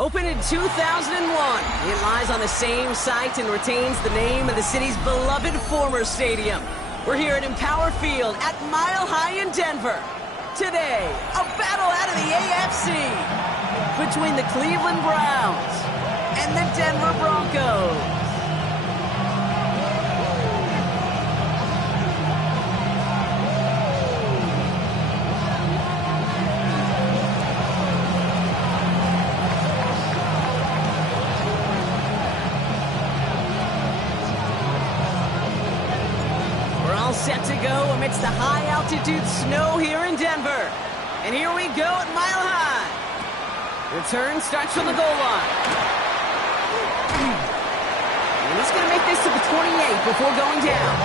Opened in 2001, it lies on the same site and retains the name of the city's beloved former stadium. We're here at Empower Field at Mile High in Denver. Today, a battle out of the AFC between the Cleveland Browns and the Denver Broncos. Set to go amidst the high-altitude snow here in Denver. And here we go at Mile High. Return starts from the goal line. And he's going to make this to the 28 before going down.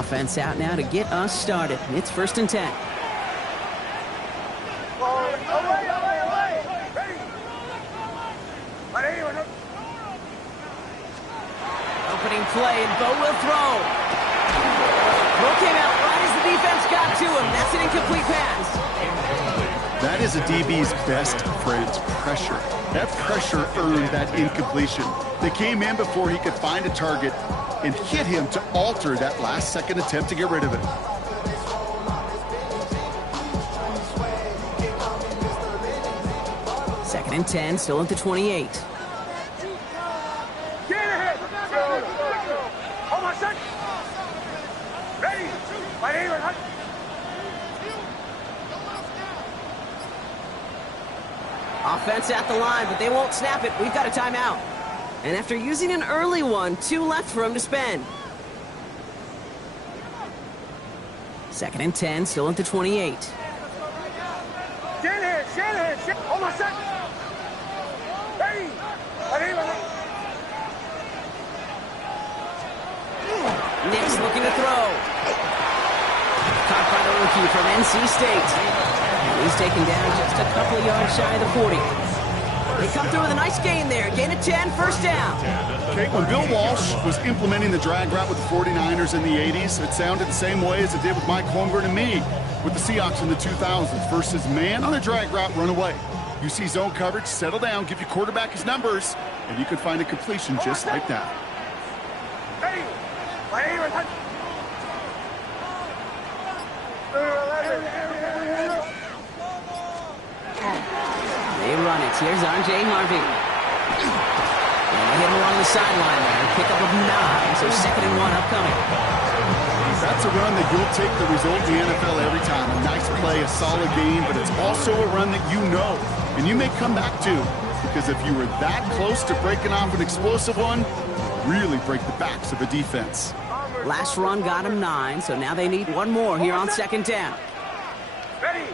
Offense out now to get us started. It's 1st and 10. Play, and Bo will throw. Bo came out right as the defense got to him. That's an incomplete pass. That is a DB's best friend, pressure. That pressure earned that incompletion. They came in before he could find a target and hit him to alter that last-second attempt to get rid of it. Second and 10, still at the 28. Offense at the line, but they won't snap it. We've got a timeout. And after using an early one, 2 left for him to spend. Second and 10, still at the 28. Shanahan, hold on a second. Ready. Nick's looking to throw. Caught by the rookie from NC State. He's taken down just a couple of yards shy of the 40. They come through with a nice gain there. Gain of 10, first down. Okay, when Bill Walsh was implementing the drag route with the 49ers in the 80s, it sounded the same way as it did with Mike Holmgren and me with the Seahawks in the 2000s versus man on a drag route, run away. You see zone coverage, settle down, give your quarterback his numbers, and you can find a completion just like that. They run it. Here's R.J. Harvey. And they hit him along the sideline there. Pickup of 9, so 2nd and 1 upcoming. That's a run that you'll take the result in the NFL every time. A nice play, a solid game, but it's also a run that you know and you may come back to, because if you were that close to breaking off an explosive one, really break the backs of a defense. Last run got him 9, so now they need one more here on 2nd down. Ready.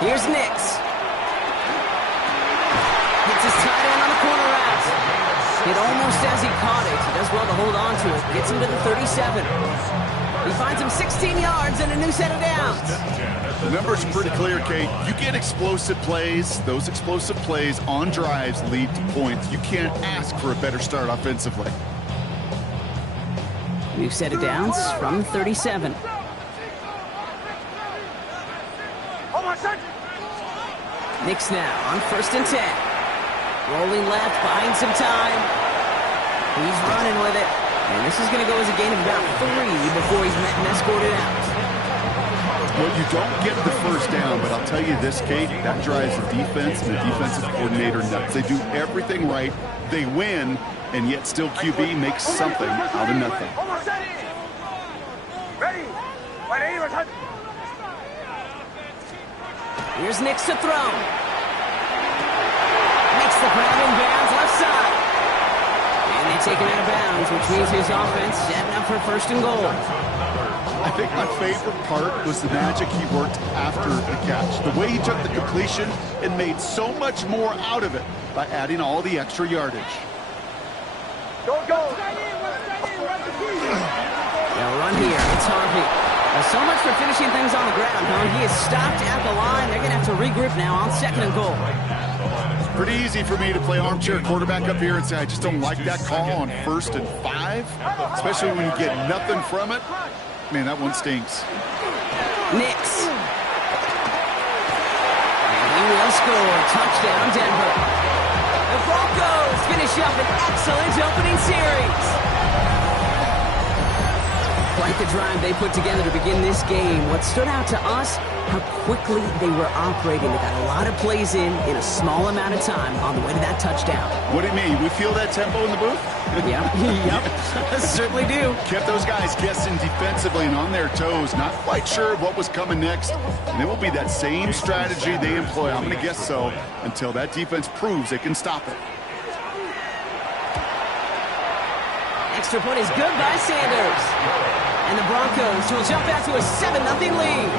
Here's Nix. Hits his tight end on the corner route. Hit almost as he caught it. He does well to hold on to it. Gets him to the 37. He finds him 16 yards and a new set of downs. The numbers are pretty clear, Kate. You get explosive plays. Those explosive plays on drives lead to points. You can't ask for a better start offensively. New set of downs from 37. Nix now on 1st and 10. Rolling left, buying some time. He's running with it. And this is going to go as a gain of about 3 before he's met and escorted out. Well, you don't get the first down, but I'll tell you this, Kate, that drives the defense and the defensive coordinator nuts. They do everything right. They win, and yet still QB makes something out of nothing. Here's Nix to throw. Makes the grab in bounds left side. And they take him out of bounds, which means his offense setting up for 1st and goal. I think my favorite part was the magic he worked after the catch. The way he took the completion and made so much more out of it by adding all the extra yardage. Go. They'll run here. It's Harvey. So much for finishing things on the ground, huh? He is stopped at the line. They're going to have to regroup now on 2nd and goal. Pretty easy for me to play armchair quarterback up here and say I just don't like that call on 1st and 5, especially when you get nothing from it. Man, that one stinks. Nix. And he will score. Touchdown, Denver. The Broncos finish up an excellent opening series. Quite the drive they put together to begin this game. What stood out to us, how quickly they were operating. They got a lot of plays in a small amount of time on the way to that touchdown. What do you mean? We feel that tempo in the booth? Yep. Certainly do. Kept those guys guessing defensively and on their toes, not quite sure what was coming next. And it will be that same strategy they employ, I'm going to guess so, until that defense proves they can stop it. Extra point is good by Sanders. And the Broncos will jump out to a 7-0 lead.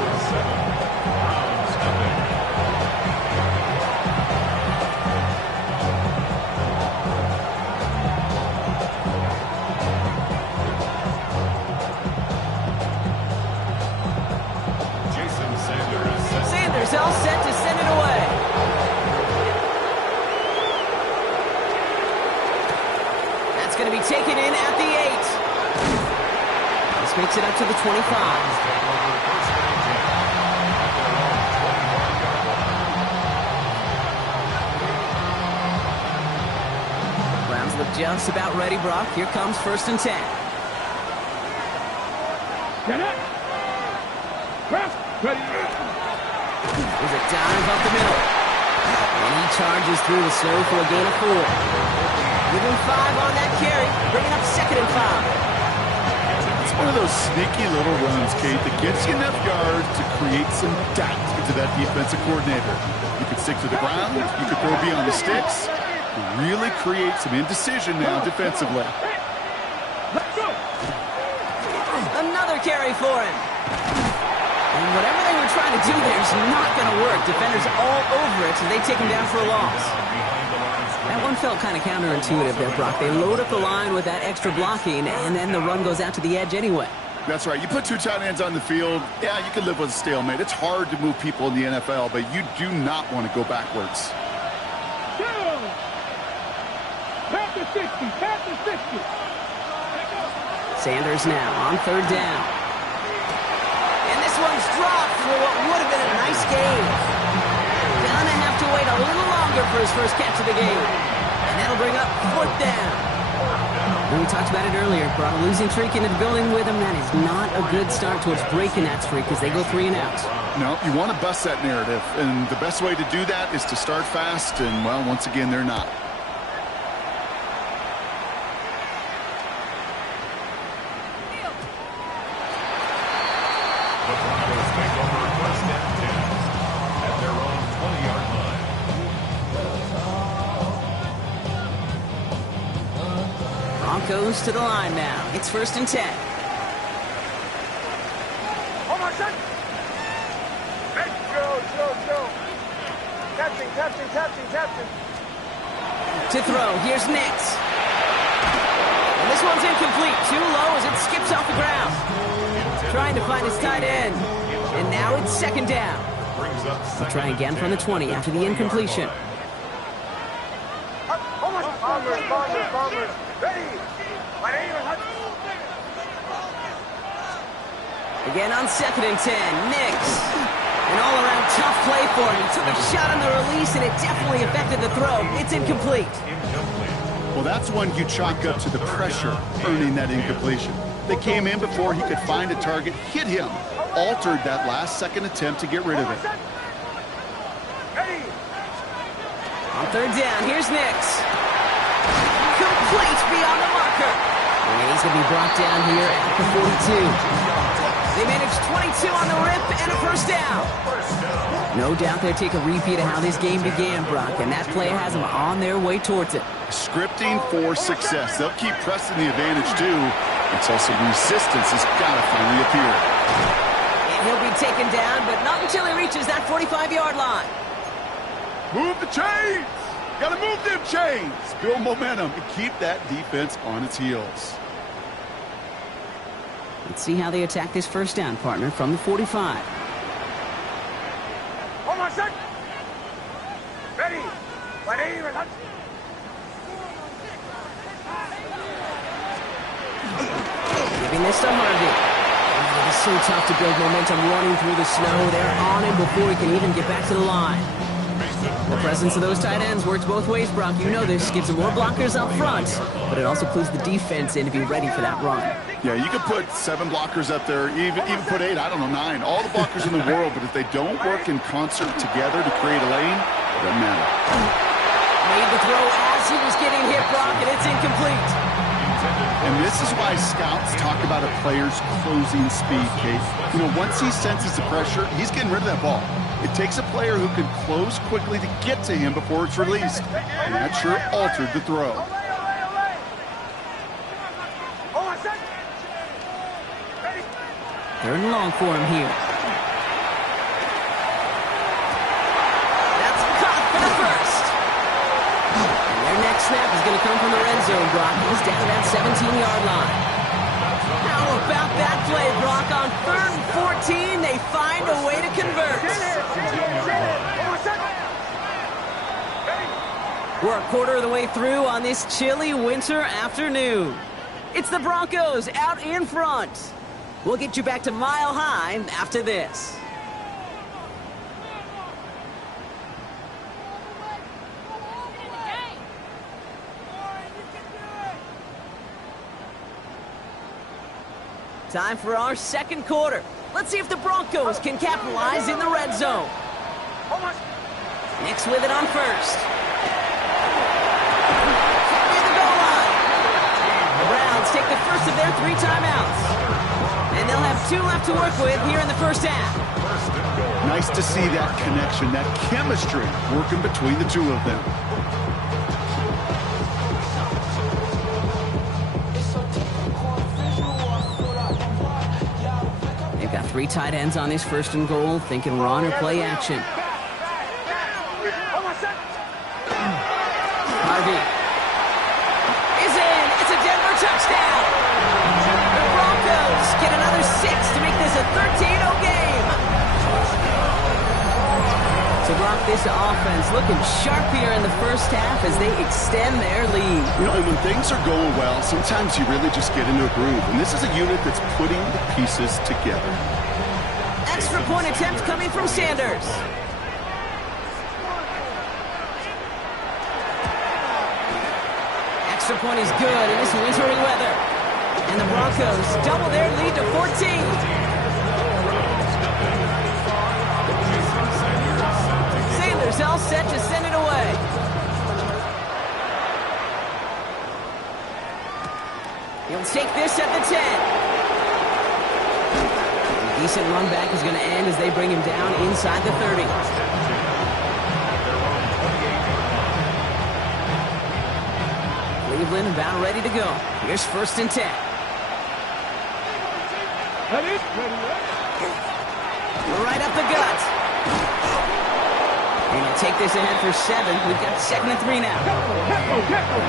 Sanders all set to send it away. That's going to be taken in at the 8. This makes it up to the 25. Browns look just about ready, Brock. Here comes 1st and 10. Get it. Ready. There's a dive up the middle. And he charges through the snow for a gain of 4. Give him 5 on that carry, bringing up 2nd and 5. It's one of those sneaky little runs, Kate, that gets you enough yards to create some doubt into that defensive coordinator. You can stick to the ground, you can throw beyond the sticks, really create some indecision now defensively. Another carry for him. And whatever they were trying to do there is not going to work. Defenders all over it, so they take him down for a loss. That one felt kind of counterintuitive there, Brock. They load up the line with that extra blocking, and then the run goes out to the edge anyway. That's right. You put 2 tight ends on the field, yeah, you can live with a stalemate. It's hard to move people in the NFL, but you do not want to go backwards. Past the 60. Sanders now on 3rd down. And this one's dropped for what would have been a nice game. Gonna have to wait a little longer for his first catch of the game. And that'll bring up 4th down. And we talked about it earlier. Brought a losing streak into the building with him. That is not a good start towards breaking that streak as they go 3 and out. No, you want to bust that narrative. And the best way to do that is to start fast. And, well, once again, they're not. Broncos to the line now. It's 1st and 10. Hold on, set. Let's go. Captain. To throw. Here's Nix. And this one's incomplete. Too low as it skips off the ground. Trying to find his tight end. And now it's 2nd down. We'll try again from the 20 after the incompletion. Bombers. Ready. My name is Hudson. Again on 2nd and 10. Nix. An all-around tough play for him. He took a shot on the release, and it definitely affected the throw. It's incomplete. Well, that's one you chalk up to the pressure earning that incompletion. They came in before he could find a target, hit him, altered that last-second attempt to get rid of it. On 3rd down, here's Nix. Complete beyond the marker. And he's going to be brought down here at the 42. They managed 22 on the rip and a 1st down. No doubt they'll take a repeat of how this game began, Brock, and that play has them on their way towards it. Scripting for success. They'll keep pressing the advantage, too, until some resistance has got to finally appear. And he'll be taken down, but not until he reaches that 45-yard line. Move the chains! Gotta move them chains! Build momentum and keep that defense on its heels. Let's see how they attack this 1st down, partner, from the 45. Hold on, set. Ready. Giving this to Harvey. It is so tough to build momentum running through the snow. They're on him before he can even get back to the line. The presence of those tight ends works both ways, Brock. You know this. Gives them more blockers up front, but it also clues the defense in to be ready for that run. Yeah, you could put 7 blockers up there, even put 8, I don't know, 9. All the blockers in the world, but if they don't work in concert together to create a lane, it doesn't matter. Made the throw as he was getting hit, Brock, and it's incomplete. And this is why scouts talk about a player's closing speed, Kate. You know, once he senses the pressure, he's getting rid of that ball. It takes a player who can close quickly to get to him before it's released. And that sure altered the throw. Third and long for him here. That's caught for the first. And their next snap is going to come from the red zone, Brock. He's down that 17-yard line. How about that play, Brock? On 3rd and 14, they find a way to convert. We're a quarter of the way through on this chilly winter afternoon. It's the Broncos out in front. We'll get you back to Mile High after this. Time for our second quarter. Let's see if the Broncos can capitalize in the red zone. Nick's with it on first. Near the goal line. The Browns take the first of their 3 timeouts. And they'll have 2 left to work with here in the first half. Nice to see that connection, that chemistry working between the 2 of them. They've got 3 tight ends on this 1st and goal, thinking run or play action. Harvey is in. It's a Denver touchdown. The Broncos get another 6 to make this a 13-0 game. So, Brock, this offense looking sharp here in the first half as they extend their lead. You know, and when things are going well, sometimes you really just get into a groove. And this is a unit that's putting the pieces together. Extra point attempt coming from Sanders. Extra point is good in this wintry weather. And the Broncos double their lead to 14. Sanders all set to send it away. He'll take this at the 10. A decent run back is going to end as they bring him down inside the 30. Cleveland about ready to go. Here's 1st and 10. Right up the gut. And he'll take this ahead for 7. We've got 2nd and 3 now.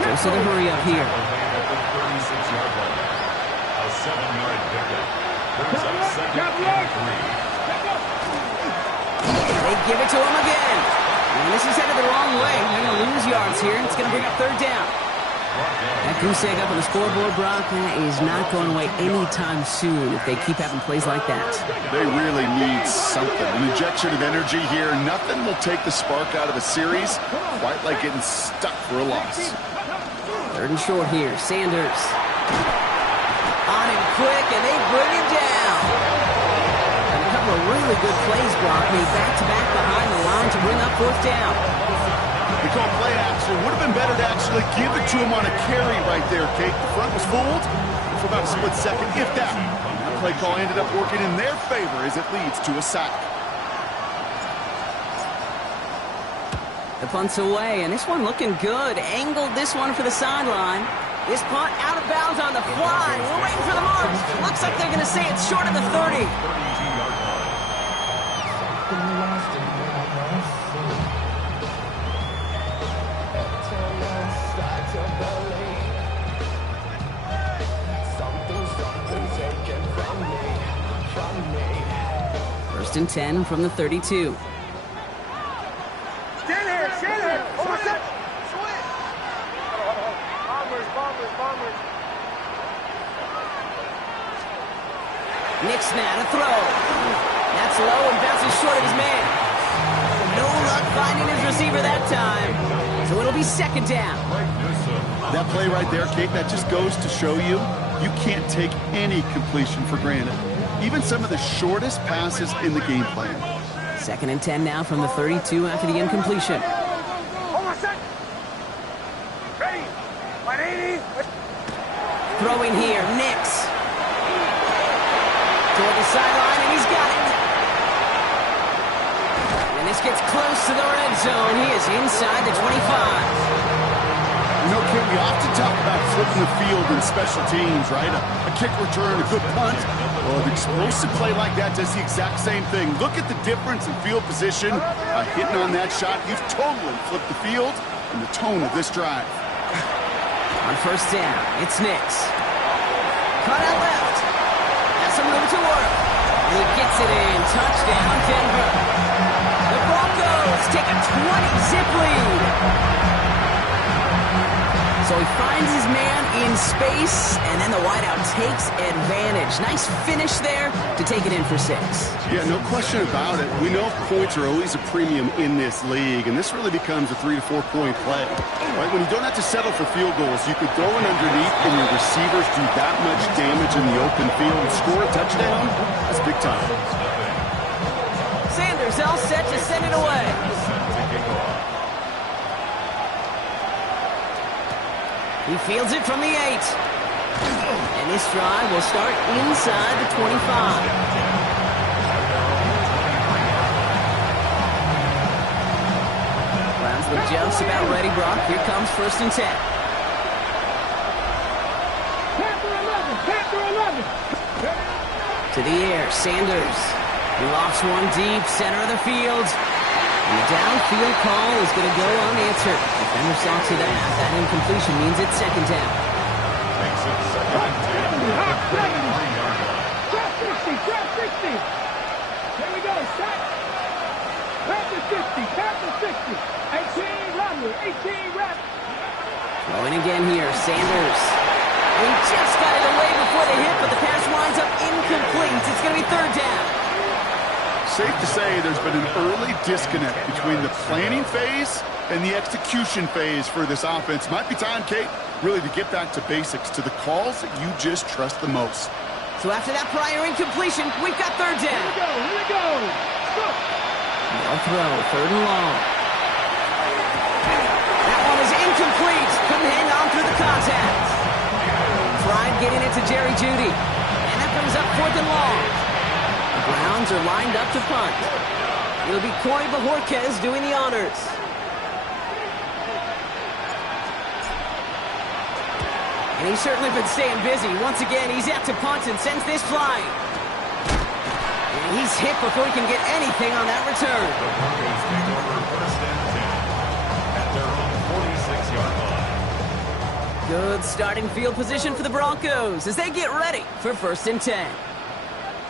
Goes to the hurry up here. A 7-yard pickup. Brings up 2nd and 3. They give it to him again. And this is headed the wrong way. They're going to lose yards here, and it's going to bring up 3rd down. That goose egg up on the scoreboard, Brock, that is not going away anytime soon if they keep having plays like that. They really need something. An injection of energy here. Nothing will take the spark out of a series quite like getting stuck for a loss. 3rd and short here. Sanders. On him quick, and they bring him down. And a couple of really good plays, Brock, made back-to-back behind the line to bring up 4th down. They call play action. Would have been better to actually give it to him on a carry right there, Kate. The front was fooled for about a split second, if that. That play call ended up working in their favor as it leads to a sack. The punt's away, and this one looking good. Angled this one for the sideline. This punt out of bounds on the fly. We're waiting for the mark. Looks like they're going to say it's short of the 30. First and 10 from the 32. Stand here, stand here. Almost set. Nick's now to throw. That's low and bounces short of his man. No luck finding his receiver that time. So it'll be second down. That play right there, Kate, that just goes to show you, you can't take any completion for granted. Even some of the shortest passes in the game plan. 2nd and 10 now from the 32 after the incompletion. Hold on, set. Ready. 180. Throwing here, Nix. Toward the sideline, and he's got it. And this gets close to the red zone. He is inside the 25. You know, Kate, we often talk about flipping the field in special teams, right? A kick return, a good punt. Well, an explosive play like that does the exact same thing. Look at the difference in field position. Hitting on that shot, you've totally flipped the field and the tone of this drive. On first down, it's Nix. Cut out left. Has some room to work. And he gets it in. Touchdown, Denver. The Broncos take a 20-zip lead. So he finds his man in space, and then the wideout takes advantage. Nice finish there to take it in for 6. Yeah, no question about it. We know points are always a premium in this league, and this really becomes a 3 to 4 point play. Right? When you don't have to settle for field goals, you could throw it underneath, and your receivers do that much damage in the open field and score a touchdown. That's big time. Sanders all set to send it away. He fields it from the 8. And this drive will start inside the 25. Browns look just about ready, Brock. Here comes 1st and 10. Panther 11. To the air, Sanders. He lofts one deep, center of the field. And the downfield call is going to go unanswered. Defender saw to that. That incompletion means it's 2nd down. Makes it 2nd and 10. Trap 60. Here we go. Set. Panther 60. 18 runner. 18 rep. Throwing again here, Sanders. He just got it away before the hit, but the pass winds up incomplete. It's going to be 3rd down. Safe to say there's been an early disconnect between the planning phase and the execution phase for this offense. Might be time, Kate, really to get back to basics, to the calls that you just trust the most. So after that prior incompletion, we've got 3rd down. Here we go. Stop. No throw, 3rd and long. That one is incomplete. Couldn't hang on through the contact. Tried getting it to Jerry Jeudy. And that brings up 4th and long. The Browns are lined up to punt. It'll be Corey Bajorquez doing the honors. And he's certainly been staying busy. Once again, he's out to punt and sends this flying. And he's hit before he can get anything on that return. The Broncos take over 1st and 10 at their own 46-yard line. Good starting field position for the Broncos as they get ready for 1st and 10.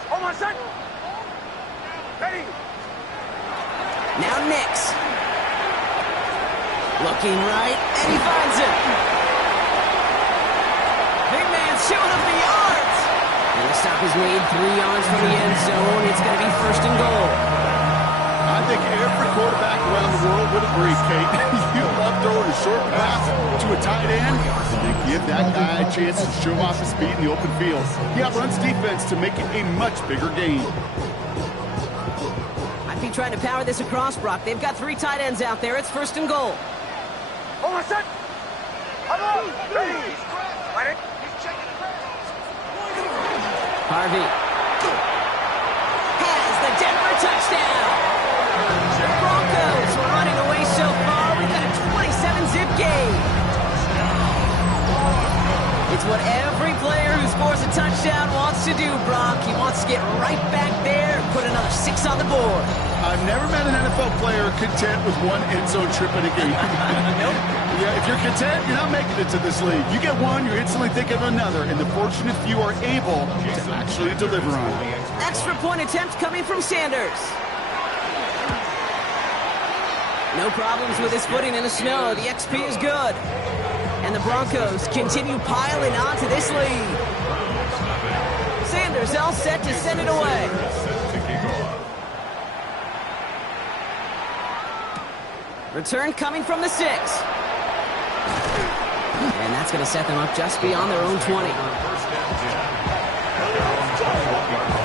Hold on, set. Ready. Now Nix. Looking right, and he finds it. Big man showing up the yards. And the stop is made 3 yards from the end zone. It's going to be 1st and goal. I think every quarterback around the world would agree, Kate. You love throwing a short pass to a tight end, and they give that guy a chance to show off his speed in the open field. He outruns defense to make it a much bigger game. I'd be trying to power this across, Brock. They've got 3 tight ends out there. It's 1st and goal. Hold on, set. Hello. Ready. Ready. Harvey has the Denver touchdown. The Broncos running away so far. We've got a 27-zip game. It's what every player who scores a touchdown wants to do, Brock. He wants to get right back there and put another 6 on the board. I've never met an NFL player content with one end zone trip in a game. Nope. Yeah, if you're content, you're not making it to this league. You get one, you're instantly thinking of another, and the fortunate few are able to actually deliver on it. Extra point attempt coming from Sanders. No problems with his footing in the snow. The XP is good. And the Broncos continue piling onto this lead. Sanders defenders all set to send it away. Set to kick off. Return coming from the 6. And that's going to set them up just beyond their own 20. First and 10. At their own 21-yard line.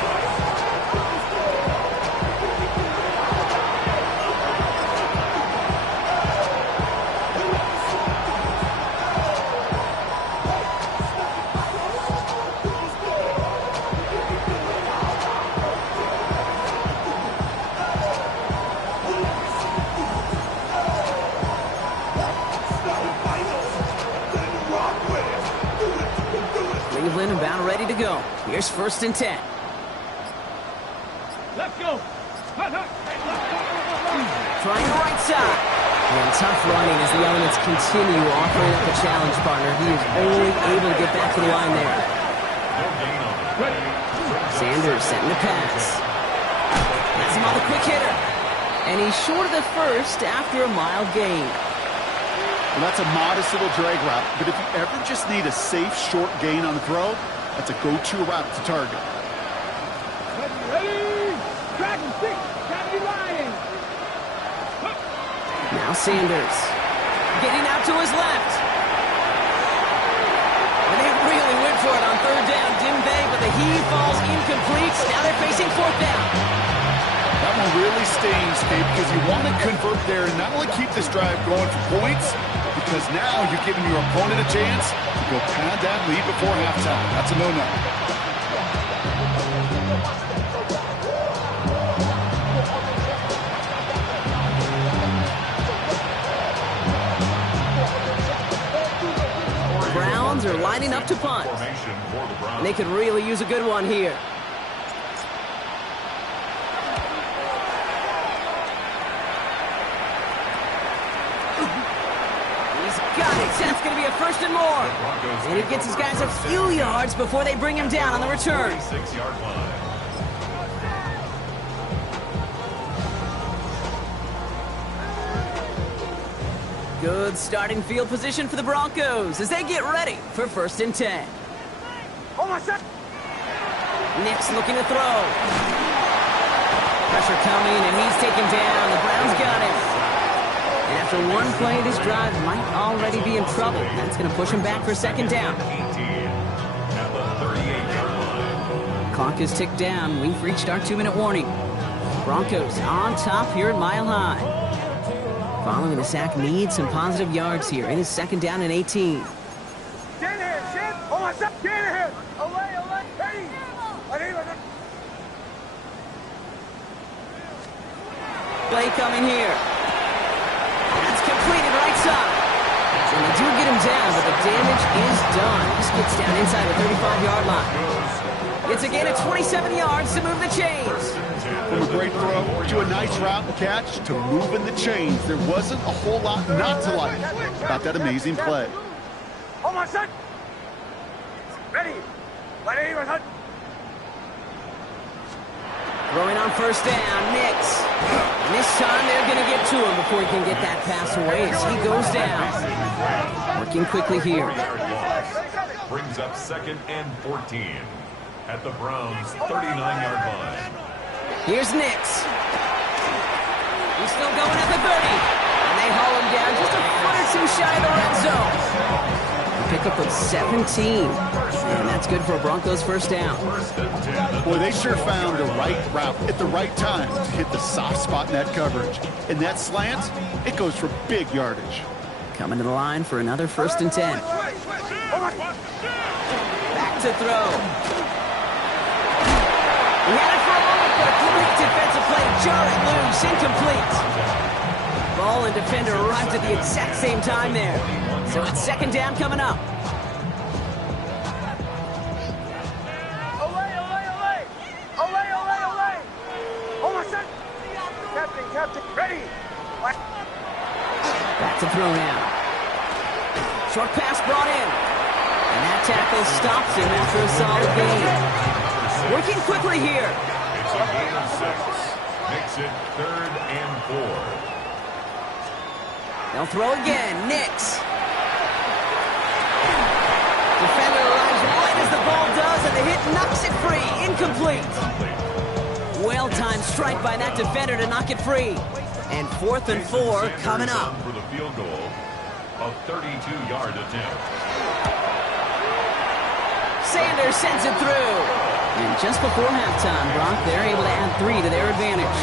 Cleveland about ready to go. Here's 1st and 10. Let's go. Trying the right side. And tough running as the elements continue offering up a challenge partner. He is only able to get back to the line there. Sanders setting the pass. That's him on the quick hitter. And he's short of the first after a mild gain. Well, that's a modest little drag route, but if you ever just need a safe, short gain on the throw, that's a go-to route to target. Ready. Dragon 6. Gotta be lying. Now Sanders. Getting out to his left. And they really went for it on 3rd down, didn't they? But the heave falls incomplete. Now they're facing 4th down. That one really stings, Kate, because you want to convert there and not only keep this drive going for points, because now you're giving your opponent a chance to go pad that lead before halftime. That's a no-no. Browns are lining up to punt. And they could really use a good one here. That's going to be a 1st and more. And he gets his guys a few yards before they bring him down on the return. 6-yard line. Good starting field position for the Broncos as they get ready for 1st and 10. Hold on a sec. Nix looking to throw. Pressure coming, and he's taken down. The Browns got him. And after one play, this drive might already be in trouble. That's going to push him back for 2nd down. 18 at the 38-yard line. Clock is ticked down. We've reached our 2-minute warning. Broncos on top here at Mile High. Following the sack needs some positive yards here. It is 2nd down and 18. Get in here, shit. Hold on a sec. Get in here. Away. Ready. Play coming here. That's completed right side. And they do get him down, but the damage is done. This gets down inside the 35-yard line. It's a gain of 27 yards to move the chains. From a great throw to a nice route and catch to moving the chains, there wasn't a whole lot not to like about that amazing play. Hold on a sec. Ready. Throwing on 1st down, Nix. And this time they're going to get to him before he can get that pass away as he goes down. Working quickly here. Brings up 2nd and 14 at the Browns' 39-yard line. Here's Nix. He's still going at the 30. And they haul him down just a foot or 2 shy of the red zone. Pick up of 17. And that's good for a Broncos 1st down. Boy, they sure found the right route at the right time to hit the soft spot in that coverage. And that slant, it goes for big yardage. Coming to the line for another 1st and 10. Back to throw. He had it for a moment, but a great defensive play. Jarred loose, incomplete. Ball and defender arrived at the exact same time there. So it's 2nd down coming up. Captain, ready. Back to throw now. Short pass brought in. And that tackle stops him after a solid gain. Working quickly here. It's a gain of 6. Makes it 3rd and 4. They'll throw again. Nix. Defender arrives right as the ball does, and the hit knocks it free. incomplete. Well-timed strike by that defender to knock it free. And 4th and 4 coming up. For the field goal, a 32-yard attempt. Sanders sends it through. And just before halftime, Brock, they're able to add 3 to their advantage.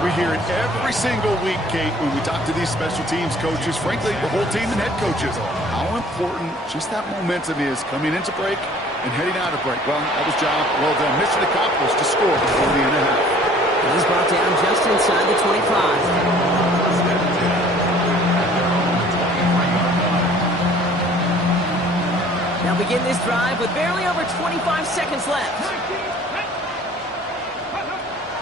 We hear it every single week, Kate, when we talk to these special teams coaches, frankly, the whole team and head coaches, how important just that momentum is coming into break and heading out of break. Well, that was job well done. Mission accomplished to score before the end of half. He's brought down just inside the 25. Now begin this drive with barely over 25 seconds left.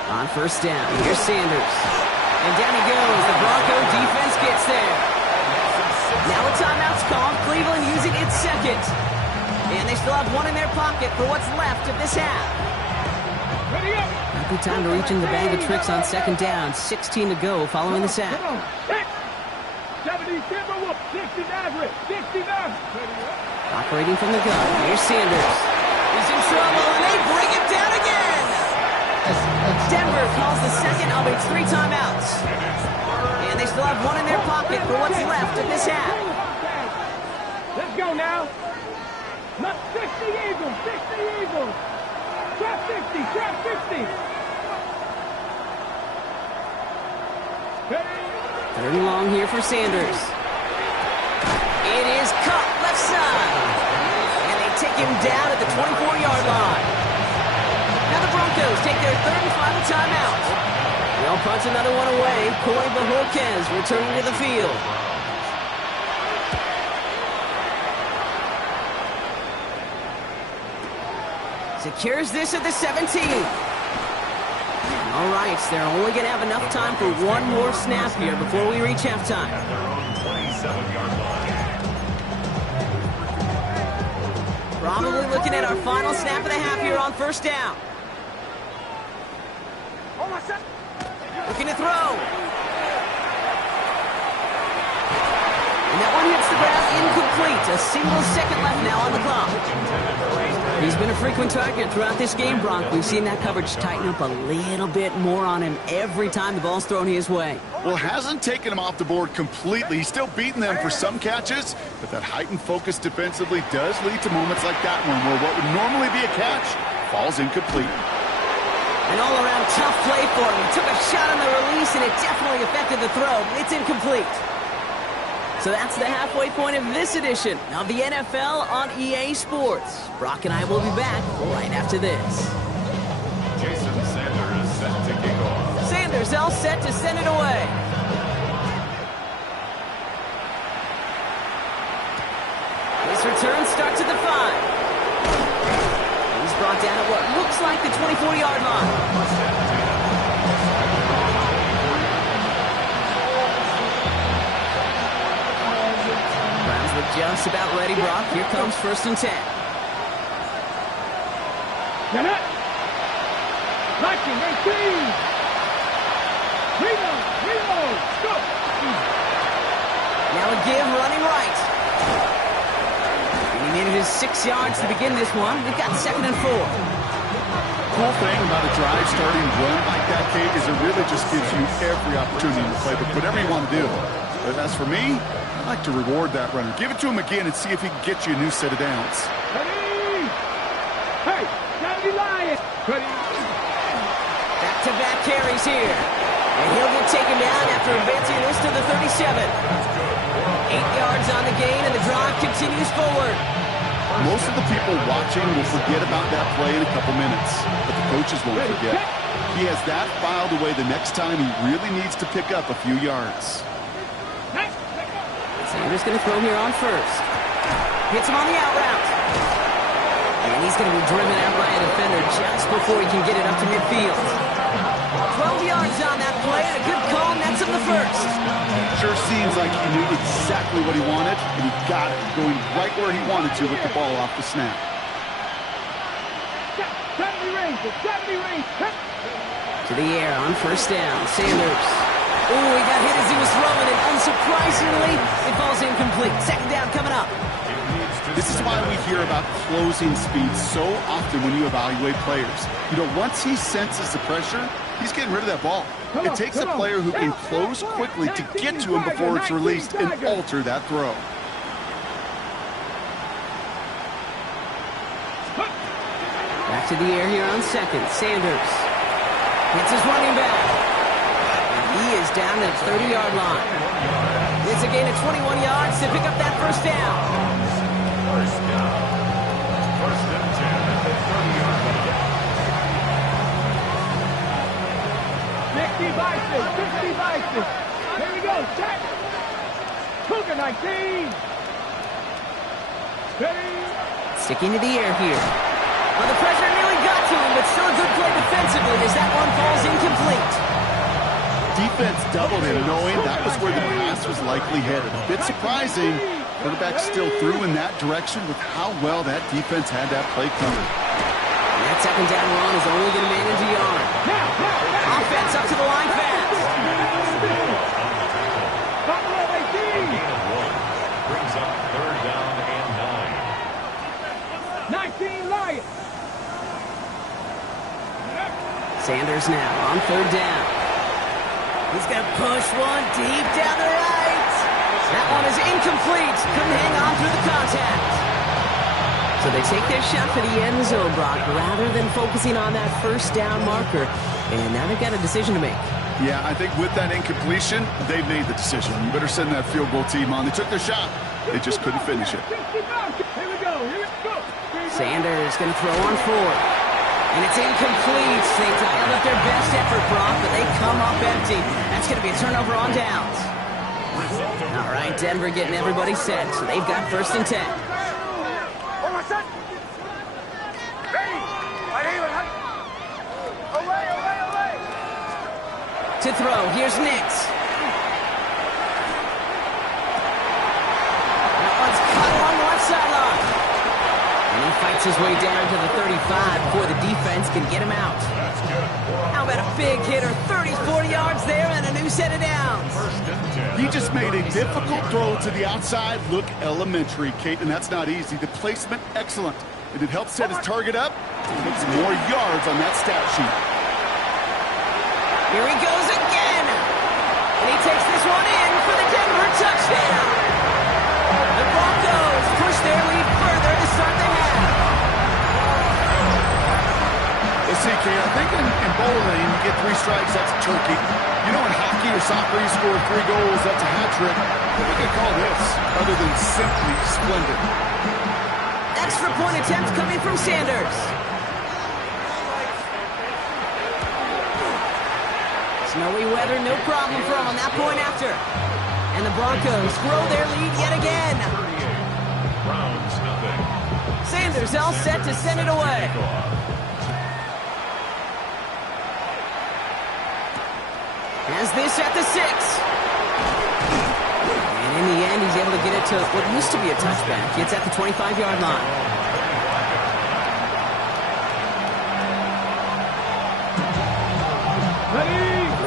On first down, here's Sanders. And down he goes. The Bronco defense gets there. Now a timeout's called. Cleveland using its second. And they still have 1 in their pocket for what's left of this half. Good time to reach in the bag of tricks on second down. 16 to go following the sack. 70, 69, 69. Operating from the gun, here's Sanders. He's in trouble, and they bring him down again. Denver calls the second of its 3 timeouts. And they still have 1 in their pocket for what's left of this half. Let's go now. Not 60 Eagles, 60 Eagles. Trap 50, trap 50. 3rd and long here for Sanders. It is caught left side. And they take him down at the 24-yard line. Now the Broncos take their 3rd and final timeout. They'll punch another one away. Corey Bajorquez returning to the field. Secures this at the 17. All right, so they're only going to have enough time for 1 more snap here before we reach halftime. At their own 27-yard line. Probably looking at our final snap of the half here on first down. Looking to throw. And that one hits the ground incomplete. A single second left now on the clock. He's been a frequent target throughout this game, Brock. We've seen that coverage tighten up a little bit more on him every time the ball's thrown his way. Well, hasn't taken him off the board completely. He's still beating them for some catches, but that heightened focus defensively does lead to moments like that one where what would normally be a catch falls incomplete. An all-around tough play for him. He took a shot on the release, and it definitely affected the throw, but it's incomplete. So that's the halfway point of this edition of the NFL on EA Sports. Brock and I will be back right after this. Jason Sanders set to kick off. Sanders all set to send it away. His return starts at the 5. He's brought down at what looks like the 24-yard line. Just about ready, Brock. Here comes 1st and 10. Liking 18. Reload, go. Now a give running right. And he made it his 6 yards to begin this one. We've got 2nd and 4. Cool thing about a drive starting run like that, Kate, is it really just gives you every opportunity to play, but whatever you want to do. But as for me, I like to reward that runner. Give it to him again and see if he can get you a new set of downs. Ready? Hey, Johnny Lion. Ready? Back-to-back carries here. And he'll get taken down after advancing this to the 37. 8 yards on the gain, and the drive continues forward. Most of the people watching will forget about that play in a couple minutes, but the coaches won't forget. He has that filed away the next time he really needs to pick up a few yards. Sanders going to throw here on first. Hits him on the out route. And he's going to be driven out by a defender just before he can get it up to midfield. 12 yards on that play, and a good call nets him the first. Sure seems like he knew exactly what he wanted, and he got it, going right where he wanted to with the ball off the snap. 70 range. To the air on first down. Sanders. Ooh, he got hit as he was throwing it. Unsurprisingly, it falls incomplete. 2nd down coming up. It needs to This is why we hear about closing speed so often when you evaluate players. You know, once he senses the pressure, he's getting rid of that ball. It takes a player who can close quickly to get to him before it's released and alter that throw. Back to the air here on second. Sanders hits his running back. He is down at the 30-yard line. It's a gain of 21 yards to pick up that first down. First down. First and 10 at the 30-yard line. 60 Bison, 60 Bison. Here we go, check. Cougar 19. Ready. Sticking to the air here. Well, the pressure nearly got to him, but still a good play defensively as that one falls incomplete. Defense doubled him, knowing that was where the pass was likely headed. A bit surprising. Quarterback still threw in that direction with how well that defense had that play covered. And that second down run is only going to manage a yard. Offense up to the line fast. Buffalo 18. Gain of 1. Brings up third down and 19 Lions. Sanders now on third down. He's going to push one deep down the right. That one is incomplete. Couldn't hang on through the contact. So they take their shot for the end zone, Brock, rather than focusing on that first down marker. And now they've got a decision to make. Yeah, I think with that incompletion, they've made the decision. You better send that field goal team on. They took their shot. They just couldn't finish it. Here we go, here we go. Sanders going to throw on fourth. And it's incomplete. They dialed up their best effort, Brock, but they come up empty. That's going to be a turnover on downs. All right, Denver getting everybody set, so they've got first and 10. To throw, here's Nix. That one's caught along the left sideline. And he fights his way down to the 35 before the defense can get him out. How about a big hitter, 34 yards there and a new set of downs. He just made a difficult throw to the outside look elementary, Kate, and that's not easy. The placement, excellent. And it helps set his target up and puts more yards on that stat sheet. Here he goes again. And he takes this one in for the Denver touchdown. The Broncos push their lead further to start the half. Well, see, Kate, I think in bowling, you get 3 strikes, that's a turkey. You know, in hockey or soccer, you score 3 goals, that's a hat trick. What we could call this, other than simply splendid? Extra point attempt coming from Sanders. Snowy weather, no problem for them on that point after. And the Broncos grow their lead yet again. Browns nothing. Sanders all set to send it away. Has this at the 6. And in the end, he's able to get it to what used to be a touchback. It's at the 25-yard line.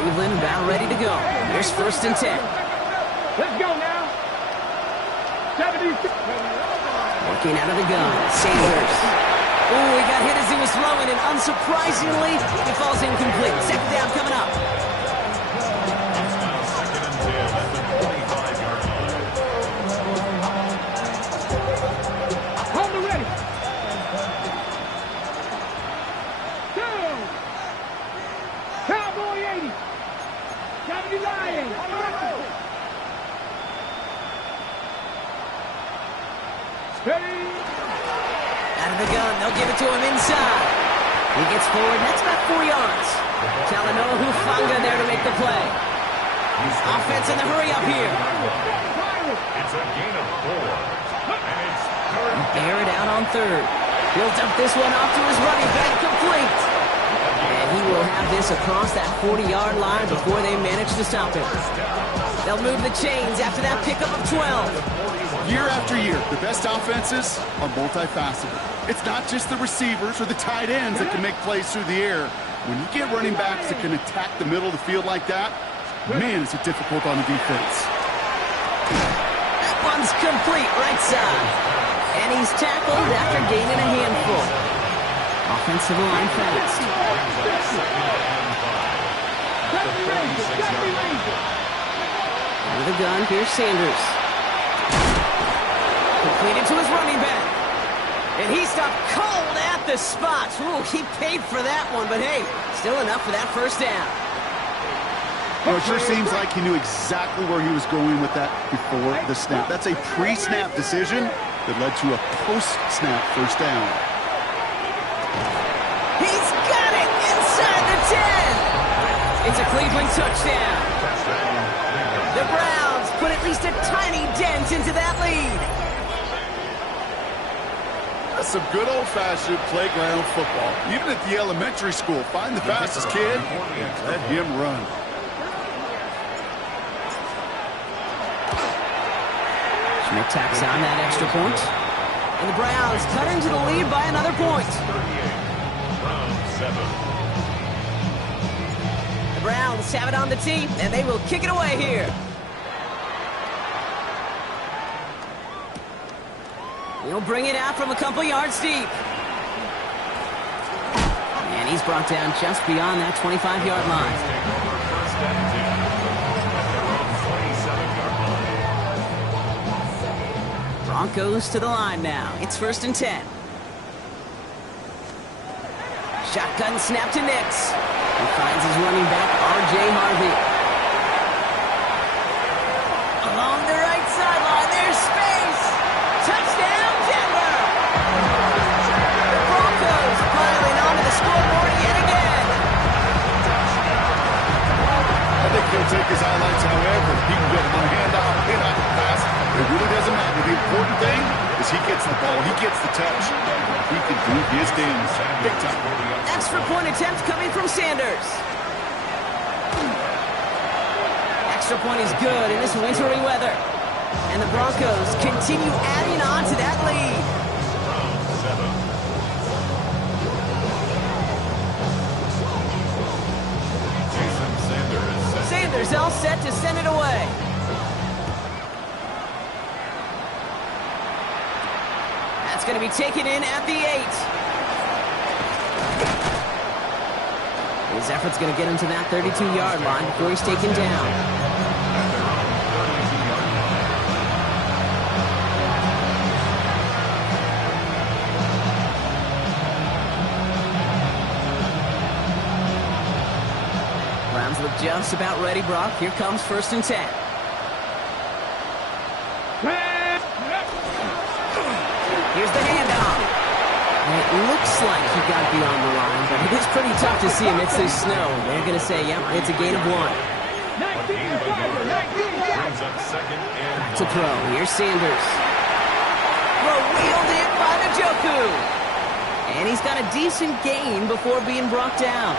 Cleveland about ready to go. Here's first and 10. Let's go now. 76. Working out of the gun. Sanders. Oh, he got hit as he was throwing, and unsurprisingly, he falls incomplete. Second down coming up. Second and 10 at the 45-yard line. Hold it ready. 2. Cowboy 80. 70 Lions. Ready. Out of the gun, they'll give it to him inside. He gets forward, that's about 4 yards. Talanoa Hufanga there to make the play. Offense in the hurry up here. It's a gain of 4. And it's third. Air it out on third. He'll dump this one off to his running back, complete. And he will have this across that 40-yard line before they manage to stop him. They'll move the chains after that pickup of 12. Year after year, the best offenses are multifaceted. It's not just the receivers or the tight ends that can make plays through the air. When you get running backs that can attack the middle of the field like that, man, is it difficult on the defense. That one's complete right side. And he's tackled after gaining a handful. Offensive line fast. Out of the gun, here's Sanders. Completed to his running back. And he stopped cold at the spot. Ooh, he paid for that one, but hey, still enough for that first down. Well, it sure seems like he knew exactly where he was going with that before the snap. That's a pre-snap decision that led to a post-snap first down. He's got it inside the 10. It's a Cleveland touchdown. The Browns put at least a tiny dent into that lead. That's some good old-fashioned playground football. Even at the elementary school, find the fastest kid and let him run. Schmidt tacks on that extra point. And the Browns cut into the lead by another point. The Browns have it on the tee, and they will kick it away here. He'll bring it out from a couple yards deep. And he's brought down just beyond that 25-yard line. Broncos to the line now. It's 1st and 10. Shotgun snap to Nix. He finds his running back, R.J. Harvey. Along the right sideline, there's space. Touchdown, Denver. The Broncos piling onto the scoreboard yet again. I think he'll take his highlights however he can get him on a handoff, hit on the pass. It really doesn't matter. The important thing is he gets the ball, he gets the touch. He can do his dance big time. Extra point attempt coming from Sanders. Extra point is good in this wintry weather. And the Broncos continue adding on to that lead. Sanders all set to send it away. That's going to be taken in at the 8. His effort's going to get him to that 32-yard line before he's taken down. Browns look just about ready, Brock. Here comes 1st and 10. Here's the handoff. And it looks like he got beyond the line, but it is pretty tough to see amidst this snow. They're going to say, yep, it's a gain of 1. Back to throw. Here's Sanders. Wheeled in by the Njoku. And he's got a decent gain before being brought down.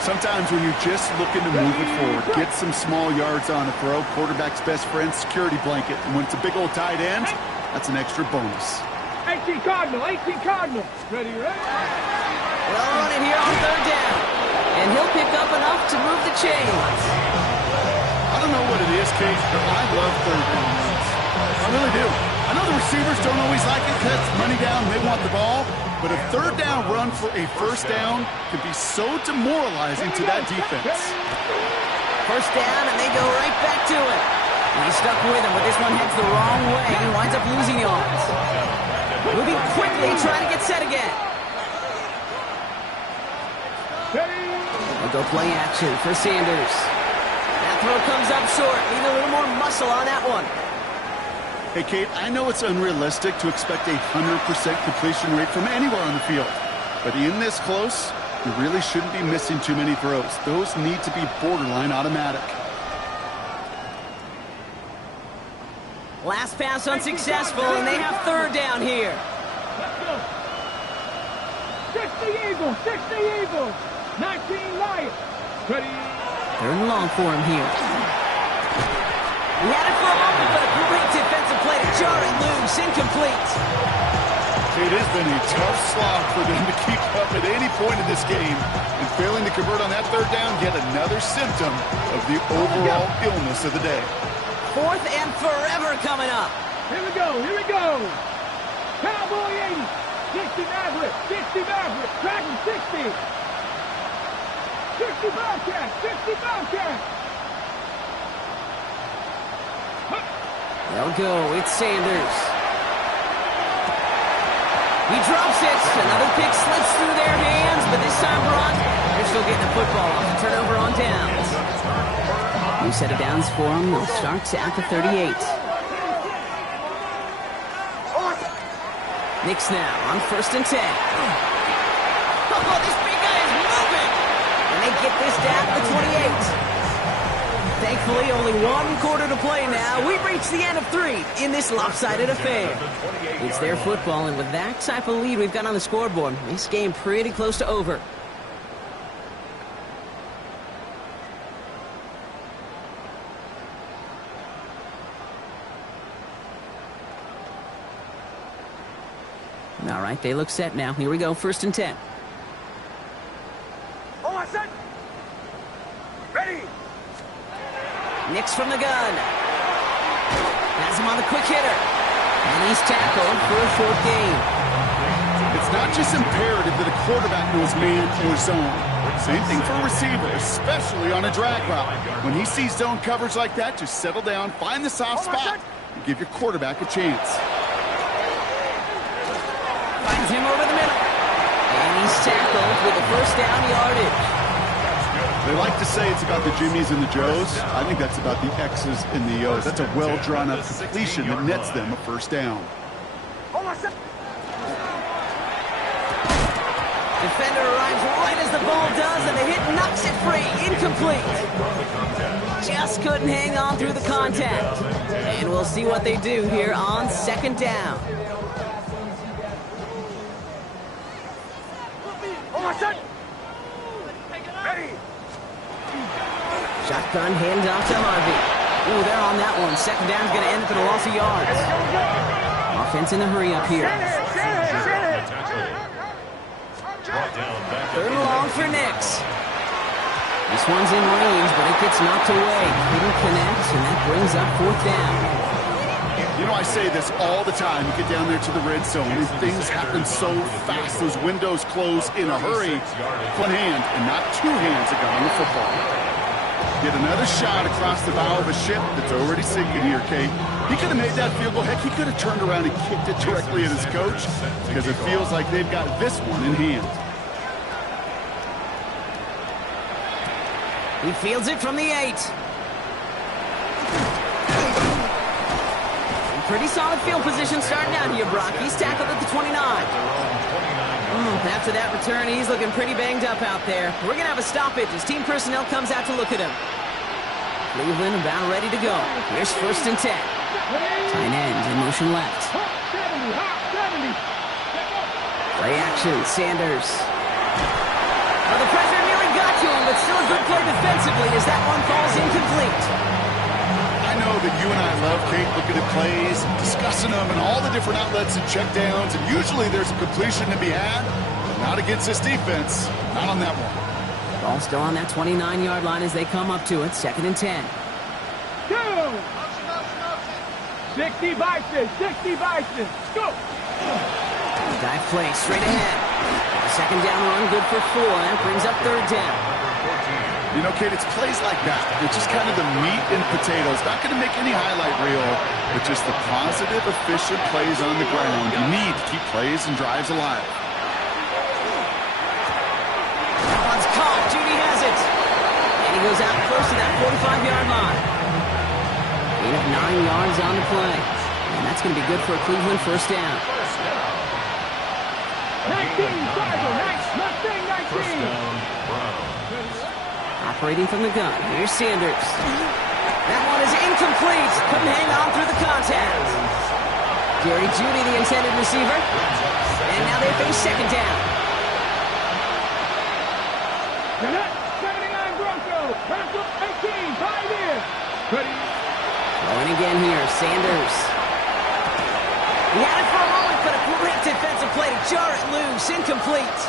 Sometimes when you're just looking to move it forward, get some small yards on a throw, quarterback's best friend, security blanket. And when it's a big old tight end, that's an extra bonus. 18 Cardinal, 18 Cardinal. Ready, ready? Well, on it here on 3rd down. And he'll pick up enough to move the chains. I don't know what it is, Kate, but I love 3rd down runs. I really do. I know the receivers don't always like it because it's money down, they want the ball. But a 3rd down run for a 1st down can be so demoralizing to that defense. 1st down, and they go right back to it. And he's stuck with him, but this one heads the wrong way and winds up losing yards. Moving quickly, trying to get set again. They'll go play action for Sanders. That throw comes up short. Need a little more muscle on that one. Hey, Kate, I know it's unrealistic to expect a 100% completion rate from anywhere on the field. But in this close, you really shouldn't be missing too many throws. Those need to be borderline automatic. Last pass unsuccessful, and they have 3rd down here. Let's go. 60 Eagles, 60 Eagles. 19 Lions. Ready? 3rd and long for him here. He had it for a moment, but a great defensive play to jar it loose, incomplete. It has been a tough slog for them to keep up at any point in this game. And failing to convert on that 3rd down, yet another symptom of the overall illness of the day. 4th and forever coming up. Here we go, here we go. Cowboy 80. 60 Maverick. 60 Maverick. Dragon 60. 60 Bobcat. 60 Bobcat. They'll go. It's Sanders. He drops it. Another pick slips through their hands, but this time, Brock, they're still getting the football off the turnover on downs. New set of downs for them. They'll start at the 38. Knicks now on 1st and 10. Oh, this big guy is moving! And they get this down to the 28. Thankfully, only 1 quarter to play now. We've reached the end of 3 in this lopsided affair. It's their football, and with that type of lead we've got on the scoreboard, this game pretty close to over. All right, they look set now. Here we go, 1st and 10. Oh, I said. Ready. Knicks from the gun. Has him on the quick hitter. And he's tackled for a 4th gain. It's not just imperative that a quarterback knows man or zone. Same thing for a receiver, especially on a drag route. When he sees zone coverage like that, just settle down, find the soft spot, and give your quarterback a chance. Finds him over the middle. And he's tackled with a 1st down yardage. They like to say it's about the Jimmies and the Joes. I think that's about the X's and the O's. That's a well-drawn-up completion that nets them a 1st down. Defender arrives right as the ball does, and the hit knocks it free. Incomplete. Just couldn't hang on through the contact. And we'll see what they do here on 2nd down. Shotgun handoff to Harvey. Ooh, they're on that one. 2nd down's going to end for the loss of yards. Offense in the hurry up here. 3rd and long for Knicks. This one's in range, but it gets knocked away. Couldn't connect, and that brings up 4th down. You know, I say this all the time. You get down there to the red zone, and things happen so fast. Those windows close in a hurry. 1 hand, and not 2 hands that got on the football. Get another shot across the bow of a ship that's already sinking here, Kate. He could have made that field goal. Heck, he could have turned around and kicked it directly at his coach because it feels like they've got this one in hand. He fields it from the 8. Pretty solid field position starting out here, Brock. He's tackled at the 29. After that return, he's looking pretty banged up out there. We're going to have a stoppage as team personnel comes out to look at him. Cleveland about ready to go. Here's 1st and 10. Tight end in motion left. Play action, Sanders. Well, the pressure nearly got to him, but still a good play defensively as that one falls incomplete. I know that you and I love, Kate, looking at plays, discussing them, and all the different outlets and checkdowns, and usually there's a completion to be had, but not against this defense. Not on that one. Ball still on that 29-yard line as they come up to it. 2nd and 10. 60 Bison. 60 Bison. Go. Dive play straight ahead. 2nd down run, good for 4. That brings up 3rd down. You know, Kate, it's plays like that. It's just kind of the meat and potatoes. Not going to make any highlight reel, but just the positive, efficient plays on the ground. You need to keep plays and drives alive. That one's caught. Judy has it. And he goes out close to that 45-yard line. Gain of 9 yards on the play. And that's going to be good for a Cleveland 1st down. 19, Mustang 19. Operating from the gun. Here's Sanders. That one is incomplete. Couldn't hang on through the contact. Jerry Judy, the intended receiver. And now they face 2nd down. 79 Bronco. Bronco 18. 5 in. Ready. Going again here. Sanders. He had it for a moment, but a great defensive play to jar it loose. Incomplete.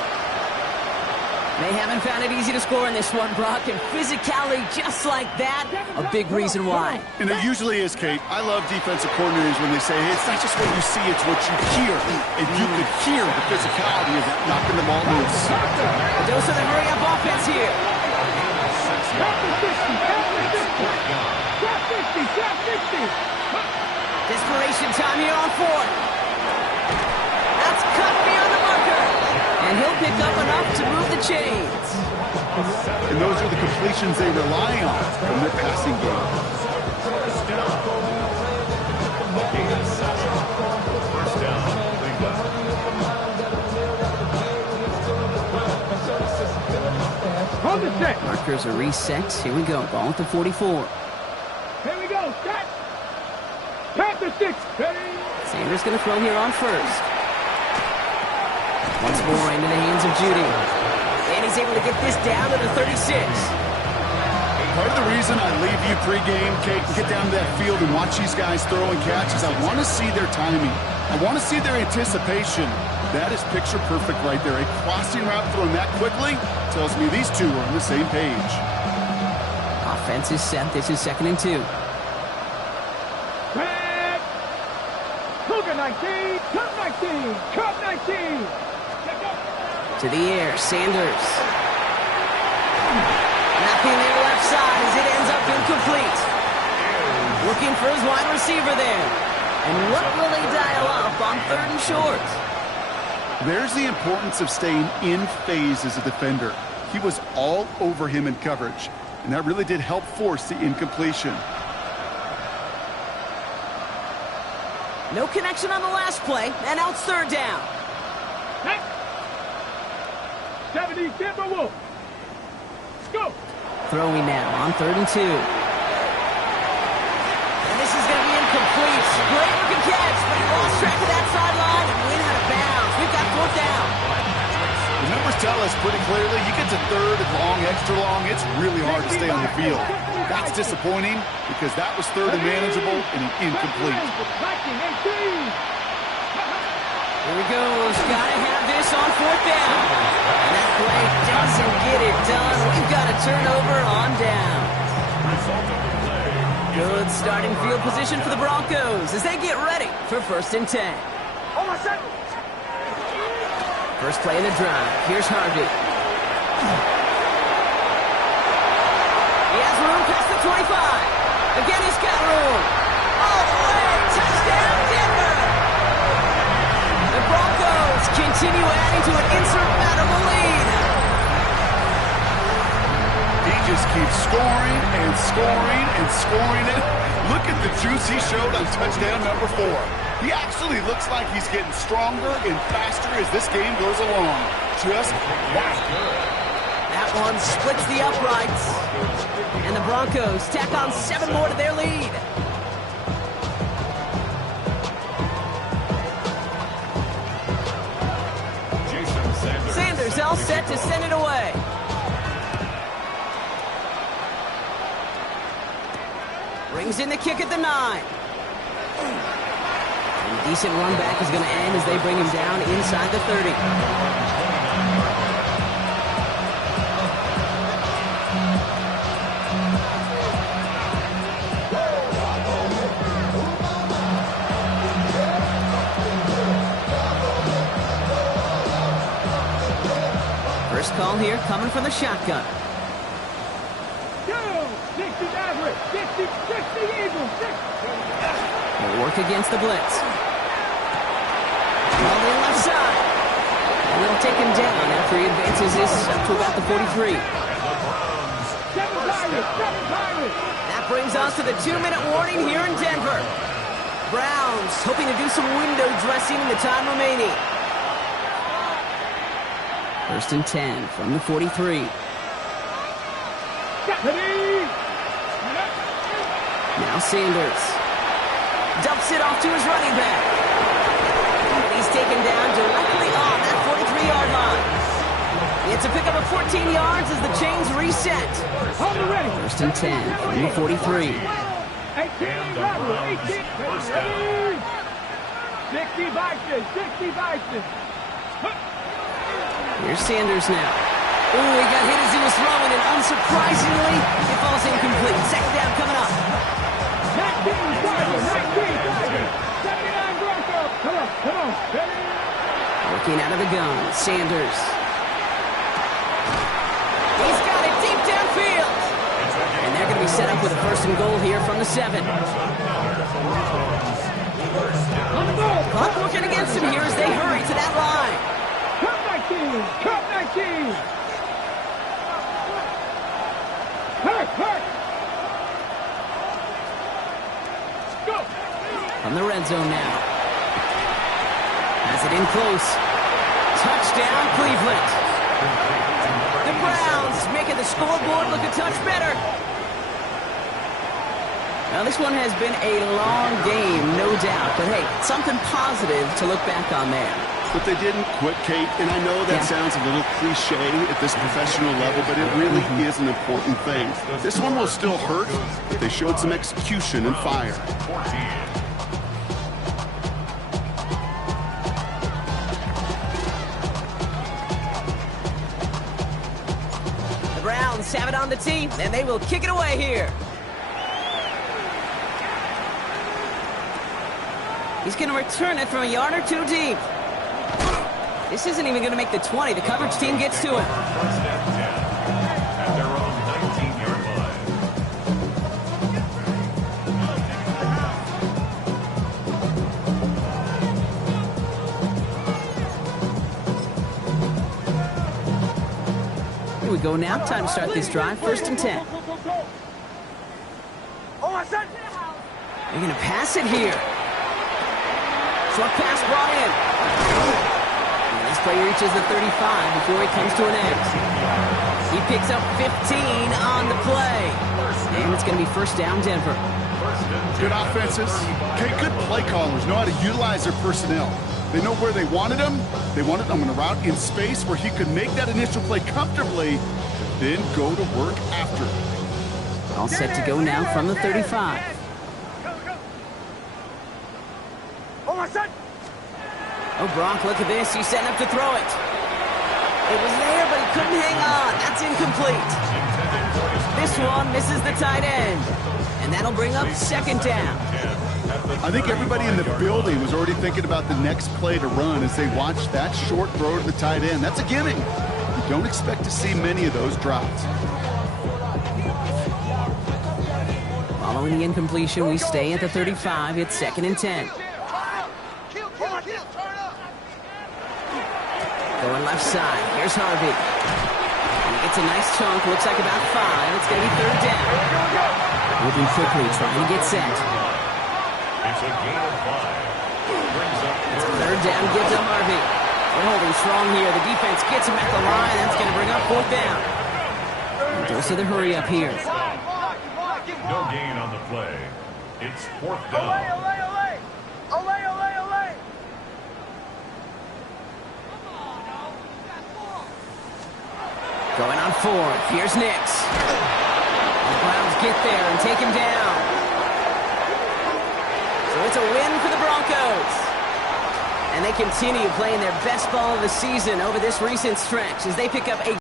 They haven't found it easy to score in this one, Brock, and physicality just like that, a big reason why. And it usually is, Kate. I love defensive coordinators when they say, hey, it's not just what you see, it's what you hear. And you could hear the physicality of it knocking the ball loose. A dose of the hurry-up offense here. Desperation time here on fourth. That's cut beyond the marker. And he'll pick up enough to move the chains. And those are the completions they rely on from their passing game. First down. First down, Hold the set. Markers are reset. Here we go. Ball at the 44. Here we go. Set. Panther 6. Ready. Sanders going to throw here on first. Once more into the hands of Judy. And he's able to get this down to the 36. Part of the reason I leave you pregame, Kate, and get down to that field and watch these guys throw and catch is I want to see their timing. I want to see their anticipation. That is picture perfect right there. A crossing route thrown that quickly tells me these two are on the same page. Offense is set. This is 2nd and 2. Red. Cougar 19. Cup 19. Cup 19. To the air, Sanders. Nothing there left side as it ends up incomplete. Looking for his wide receiver there. And what will they dial up on 3rd and short? There's the importance of staying in phase as a defender. He was all over him in coverage, and that really did help force the incompletion. No connection on the last play, and now it's 3rd down. 70 Timberwolves. Go. Throwing now on 3rd and 2. And this is going to be incomplete. Great looking catch, but he lost track of that sideline and went out of bounds. We've got 4th down. The numbers tell us pretty clearly, you get to 3rd and long, extra long, it's really hard to stay on the field. That's disappointing because that was 3rd and manageable and an incomplete. Here he goes. Got to have this on 4th down. And that play doesn't get it done. We've got a turnover on down. Good starting field position for the Broncos as they get ready for 1st and 10. First play of the drive. Here's Harvey. He has room past the 25. Again, he's got room. All the way. Touchdown, Denver. The Broncos continue adding to an insurmountable lead. He just keeps scoring and scoring and scoring it. Look at the juice he showed on touchdown number 4. He actually looks like he's getting stronger and faster as this game goes along. Just wow. That one splits the uprights. And the Broncos tack on 7 more to their lead. Sanders all set to send it away. Brings in the kick at the 9. And a decent run back is going to end as they bring him down inside the 30. First call here coming from the shotgun. 60 Maverick, 60 Eagles, 60. They'll work against the blitz. Ball in left side. And they'll take him down after he advances this up to about the 43. That brings us to the 2-minute warning here in Denver. Browns hoping to do some window dressing in the time remaining. 1st and 10 from the 43. Now Sanders dumps it off to his running back. And he's taken down directly on that 43-yard line. It's a pickup of 14 yards as the chains reset. 1st and 10 from the 43. 18, 60 Vikings, 60 Vikings. Here's Sanders now. Ooh, he got hit as he was throwing, and unsurprisingly, it falls incomplete. Second down coming up. 19 Tigers, 79 Broncos. Come on. Working out of the gun, Sanders. He's got it deep downfield. And they're going to be set up with a first and goal here from the 7. Clock working against him here as they hurry to that line. Cut 19. Hurt. Go. From the red zone now. Has it in close. Touchdown, Cleveland. The Browns making the scoreboard look a touch better. Now, this one has been a long game, no doubt. But, hey, something positive to look back on there. But they didn't quit, Kate, and I know that sounds a little cliche at this professional level, but it really is an important thing. This one will still hurt, but they showed some execution and fire. The Browns have it on the tee, and they will kick it away here. He's going to return it from a yard or two deep. This isn't even going to make the 20. The coverage team gets to him. First and 10 at their own 19-yard line. Here we go now. Time to start this drive. First and 10. They're going to pass it here. Short pass brought in. And this play reaches the 35 before he comes to an end. He picks up 15 on the play. And it's going to be first down, Denver. Good offenses. Okay, good play callers know how to utilize their personnel. They know where they wanted him. They wanted him on a route in space where he could make that initial play comfortably, then go to work after. All set to go now from the 35. Oh, Brock, look at this. He's setting up to throw it. It was there, but he couldn't hang on. That's incomplete. This one misses the tight end. And that'll bring up second down. I think everybody in the building was already thinking about the next play to run as they watched that short throw to the tight end. That's a gimme. You don't expect to see many of those drops. Following the incompletion, we stay at the 35. It's second and 10. Going left side. Here's Harvey. He gets a nice chunk. Looks like about 5. It's going to be third down. Moving quickly, trying to get set. It's a gain of 5. It's a third down. Give to Harvey. They're holding strong here. The defense gets him at the line. That's going to bring up fourth down. And dose of the hurry up here. No gain on the play. It's fourth down. Going on fourth. Here's Nix. The Browns get there and take him down. So it's a win for the Broncos. And they continue playing their best ball of the season over this recent stretch as they pick up a